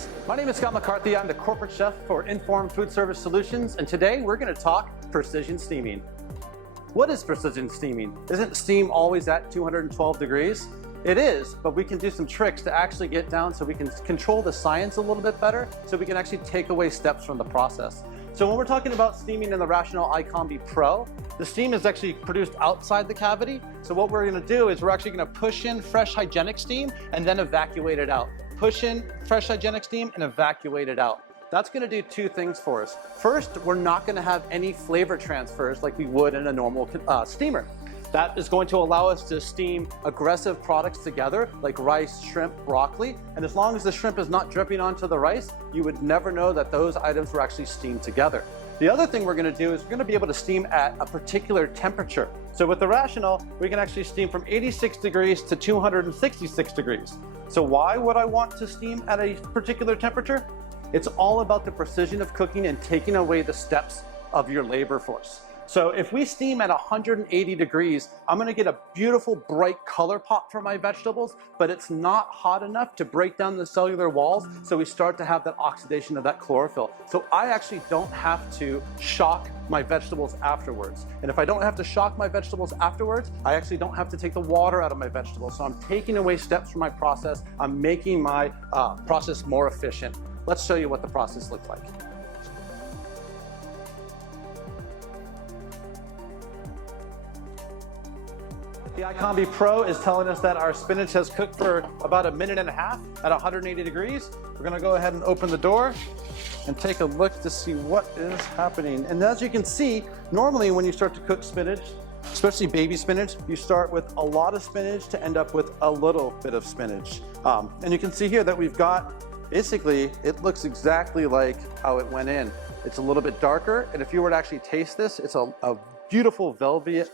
Greetings, my name is Scott McCarthy. I'm the corporate chef for Informed Food Service Solutions, and today we're going to talk precision steaming. What is precision steaming? Isn't steam always at 212 degrees? It is, but we can do some tricks to actually get down so we can control the science a little bit better, so we can actually take away steps from the process. So when we're talking about steaming in the Rational iCombi Pro, the steam is actually produced outside the cavity. So what we're going to do is we're actually going to push in fresh hygienic steam and then evacuate it out. Push in fresh hygienic steam and evacuate it out. That's going to do two things for us. First, we're not going to have any flavor transfers like we would in a normal steamer. That is going to allow us to steam aggressive products together like rice, shrimp, broccoli. And as long as the shrimp is not dripping onto the rice, you would never know that those items were actually steamed together. The other thing we're going to do is we're going to be able to steam at a particular temperature. So with the Rational, we can actually steam from 86 degrees to 266 degrees. So why would I want to steam at a particular temperature? It's all about the precision of cooking and taking away the steps of your labor force. So if we steam at 180 degrees, I'm going to get a beautiful bright color pop for my vegetables, but it's not hot enough to break down the cellular walls, so we start to have that oxidation of that chlorophyll. So I actually don't have to shock my vegetables afterwards. And if I don't have to shock my vegetables afterwards, I actually don't have to take the water out of my vegetables. So I'm taking away steps from my process. I'm making my process more efficient. Let's show you what the process looks like. The iCombi Pro is telling us that our spinach has cooked for about a minute and a half at 180 degrees. We're going to go ahead and open the door and take a look to see what is happening. And as you can see, normally when you start to cook spinach, especially baby spinach, you start with a lot of spinach to end up with a little bit of spinach. And you can see here that we've got, basically, it looks exactly like how it went in. It's a little bit darker, and if you were to actually taste this, it's a beautiful velvet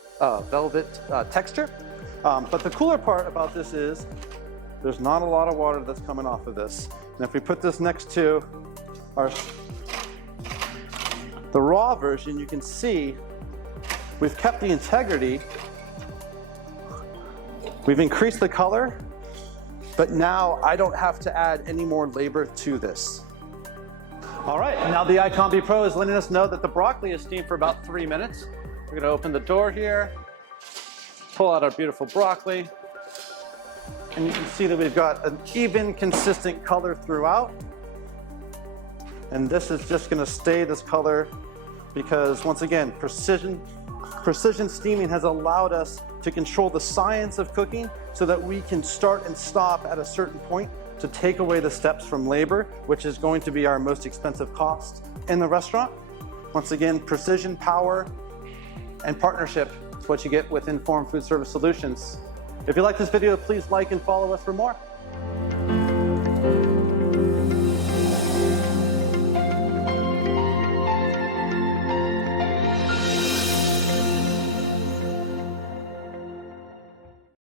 texture. But the cooler part about this is there's not a lot of water that's coming off of this. And if we put this next to the raw version, you can see we've kept the integrity. We've increased the color, but now I don't have to add any more labor to this. All right, now the iCombi Pro is letting us know that the broccoli is steamed for about 3 minutes. We're gonna open the door here, pull out our beautiful broccoli, and you can see that we've got an even, consistent color throughout. And this is just gonna stay this color because, once again, precision steaming has allowed us to control the science of cooking so that we can start and stop at a certain point to take away the steps from labor, which is going to be our most expensive cost in the restaurant. Once again, precision, power, and partnership is what you get with Informed Food Service Solutions. If you like this video, please like and follow us for more.